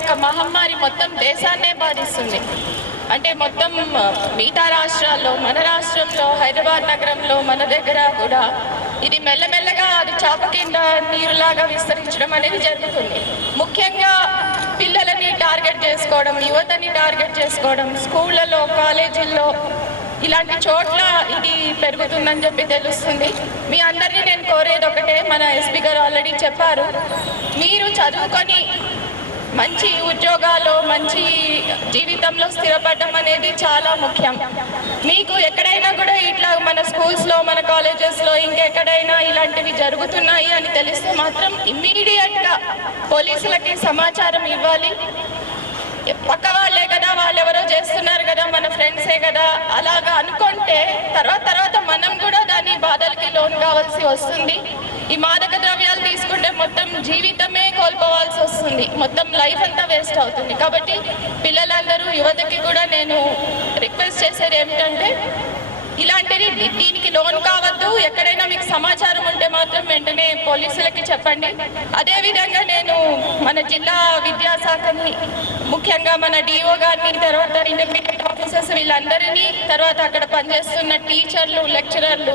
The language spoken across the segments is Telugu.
ఒక మహమ్మారి మొత్తం దేశాన్నే బాధిస్తుంది. అంటే మొత్తం మిగతా రాష్ట్రాల్లో, మన రాష్ట్రంలో, హైదరాబాద్ నగరంలో, మన దగ్గర కూడా ఇది మెల్లమెల్లగా అది చాప కింద నీరులాగా విస్తరించడం అనేది జరుగుతుంది. ముఖ్యంగా పిల్లలని టార్గెట్ చేసుకోవడం, యువతని టార్గెట్ చేసుకోవడం, స్కూళ్ళలో, కాలేజీల్లో ఇలాంటి చోట్ల ఇది పెరుగుతుందని చెప్పి తెలుస్తుంది. మీ అందరినీ నేను కోరేది ఒకటే, మన ఎస్పీ గారు ఆల్రెడీ చెప్పారు, మీరు చదువుకొని మంచి ఉద్యోగాలు, మంచి జీవితంలో స్థిరపడడం అనేది చాలా ముఖ్యం. మీకు ఎక్కడైనా కూడా ఇట్లా మన స్కూల్స్లో, మన కాలేజెస్లో, ఇంకెక్కడైనా ఇలాంటివి జరుగుతున్నాయి అని తెలిస్తే మాత్రం ఇమ్మీడియట్గా పోలీసులకి సమాచారం ఇవ్వాలి. పక్క వాళ్ళే కదా, వాళ్ళెవరో చేస్తున్నారు కదా, మన ఫ్రెండ్సే కదా, అలాగా అనుకుంటే తర్వాత మనం కూడా దాని బాధలకి లోన్ కావాల్సి వస్తుంది. ఈ మాదక ద్రవ్యాలు తీసుకుంటే మొత్తం జీవితమే కోల్పోవాల్సి వస్తుంది, మొత్తం లైఫ్ అంతా వేస్ట్ అవుతుంది. కాబట్టి పిల్లలందరూ, యువతకి కూడా నేను రిక్వెస్ట్ చేసేది ఏమిటంటే, ఇలాంటిది దీనికి లోన్ కావద్దు. ఎక్కడైనా మీకు సమాచారం ఉంటే మాత్రం వెంటనే పోలీసులకి చెప్పండి. అదేవిధంగా నేను మన జిల్లా విద్యాశాఖని, ముఖ్యంగా మన డిఓ గారిని, తర్వాత ఇంటర్మీడియట్ ఆఫీసర్స్ వీళ్ళందరినీ, తర్వాత అక్కడ పనిచేస్తున్న టీచర్లు, లెక్చరర్లు,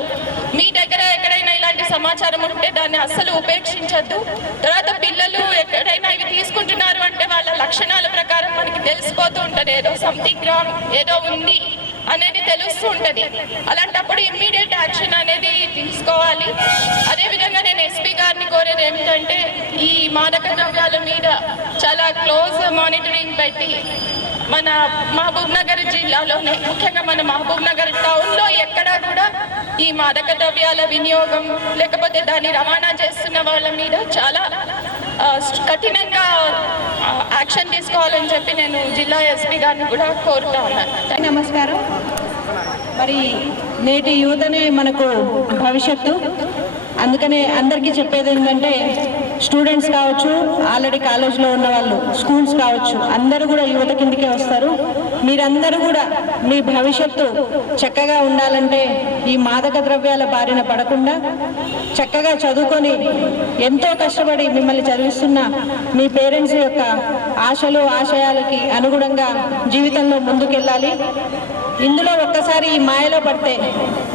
మీ దగ్గర ఎక్కడైనా ఇలాంటి సమాచారం ఉంటే దాన్ని అస్సలు ఉపేక్షించద్దు. తర్వాత పిల్లలు ఎక్కడైనా ఇవి తీసుకుంటున్నారు అంటే వాళ్ళ లక్షణాల ప్రకారం మనకి తెలిసిపోతూ ఉంటుంది, ఏదో సంథింగ్ రాంగ్, ఏదో ఉంది అనేది తెలుస్తూ ఉంటుంది. అలాంటప్పుడు ఇమ్మీడియట్ యాక్షన్ అనేది తీసుకోవాలి. అదేవిధంగా నేను ఎస్పీ గారిని కోరేది ఏమిటంటే, ఈ మాదక ద్రవ్యాల మీద చాలా క్లోజ్ మానిటరింగ్ పెట్టి మన మహబూబ్ నగర్ జిల్లాలోనే, ముఖ్యంగా మన మహబూబ్ నగర్ టౌన్లో ఎక్కడా కూడా ఈ మాదక ద్రవ్యాల వినియోగం లేకపోతే దాన్ని రవాణా చేస్తున్న వాళ్ళ మీద చాలా కఠినంగా యాక్షన్ తీసుకోవాలని చెప్పి నేను జిల్లా ఎస్పీ గారిని కూడా కోరుతా ఉన్నాను. నమస్కారం. మరి నేటి యువతనే మనకు భవిష్యత్తు. అందుకనే అందరికీ చెప్పేది ఏంటంటే, స్టూడెంట్స్ కావచ్చు, ఆల్రెడీ కాలేజ్లో ఉన్న వాళ్ళు, స్కూల్స్ కావచ్చు, అందరూ కూడా యువత కిందకే వస్తారు. మీరందరూ కూడా మీ భవిష్యత్తు చక్కగా ఉండాలంటే ఈ మాదక ద్రవ్యాల బారిన పడకుండా చక్కగా చదువుకొని, ఎంతో కష్టపడి మిమ్మల్ని చదివిస్తున్న మీ పేరెంట్స్ యొక్క ఆశలు, ఆశయాలకి అనుగుణంగా జీవితంలో ముందుకెళ్ళాలి. ఇందులో ఒక్కసారి ఈ మాయలో పడితే,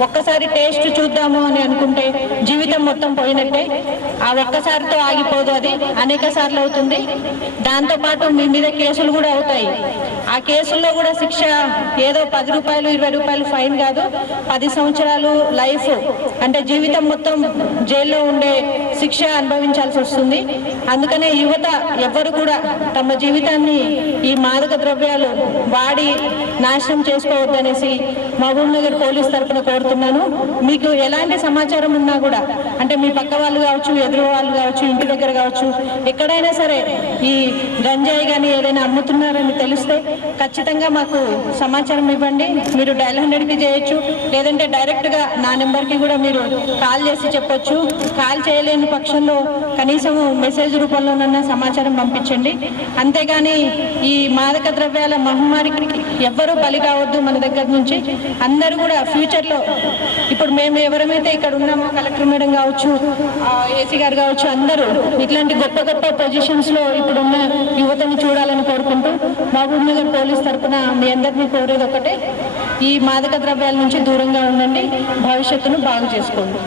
ఒక్కసారి టేస్ట్ చూద్దాము అని అనుకుంటే జీవితం మొత్తం పోయినట్టే. ఆ ఒక్కసారితో ఆగిపోదు, అది అనేక సార్లు అవుతుంది. దాంతోపాటు మీ మీద కేసులు కూడా అవుతాయి. ఆ కేసుల్లో కూడా శిక్ష ఏదో 10 రూపాయలు 20 రూపాయలు ఫైన్ కాదు, 10 సంవత్సరాలు లైఫ్, అంటే జీవితం మొత్తం జైల్లో ఉండే శిక్ష అనుభవించాల్సి వస్తుంది. అందుకనే యువత ఎవ్వరు కూడా తమ జీవితాన్ని ఈ మాదక ద్రవ్యాలు వాడి నాశనం చేసుకోవద్దనేసి మహబూబ్ నగర్ పోలీస్ తరఫున కోరుతున్నాను. మీకు ఎలాంటి సమాచారం ఉన్నా కూడా, అంటే మీ పక్క వాళ్ళు కావచ్చు, ఎదురు వాళ్ళు కావచ్చు, ఇంటి దగ్గర కావచ్చు, ఎక్కడైనా సరే ఈ గంజాయి కానీ ఏదైనా అమ్ముతున్నారని తెలిస్తే ఖచ్చితంగా మాకు సమాచారం ఇవ్వండి. మీరు డయల్ 100కి చేయొచ్చు, లేదంటే డైరెక్ట్గా నా నెంబర్కి కూడా మీరు కాల్ చేసి చెప్పొచ్చు. కాల్ చేయలేని పక్షంలో కనీసం మెసేజ్ రూపంలోనన్నా సమాచారం పంపించండి. అంతేగాని ఈ మాదక ద్రవ్యాల మహమ్మారికి ఎవ్వరూ బలి కావద్దు. మన దగ్గర నుంచి అందరూ కూడా ఫ్యూచర్లో, ఇప్పుడు మేము ఎవరైతే ఇక్కడ ఉన్నామో, కలెక్టర్ మేడం కావచ్చు, ఏసీ గారు కావచ్చు, అందరూ ఇట్లాంటి గొప్ప గొప్ప పొజిషన్స్లో ఇప్పుడున్న యువతని చూడాలని కోరుకుంటూ మహబూబ్ నగర్ పోలీస్ తరఫున మీ అందరినీ కోరేది ఒకటే, ఈ మాదక ద్రవ్యాల నుంచి దూరంగా ఉండండి, భవిష్యత్తును బాగు చేసుకోండి.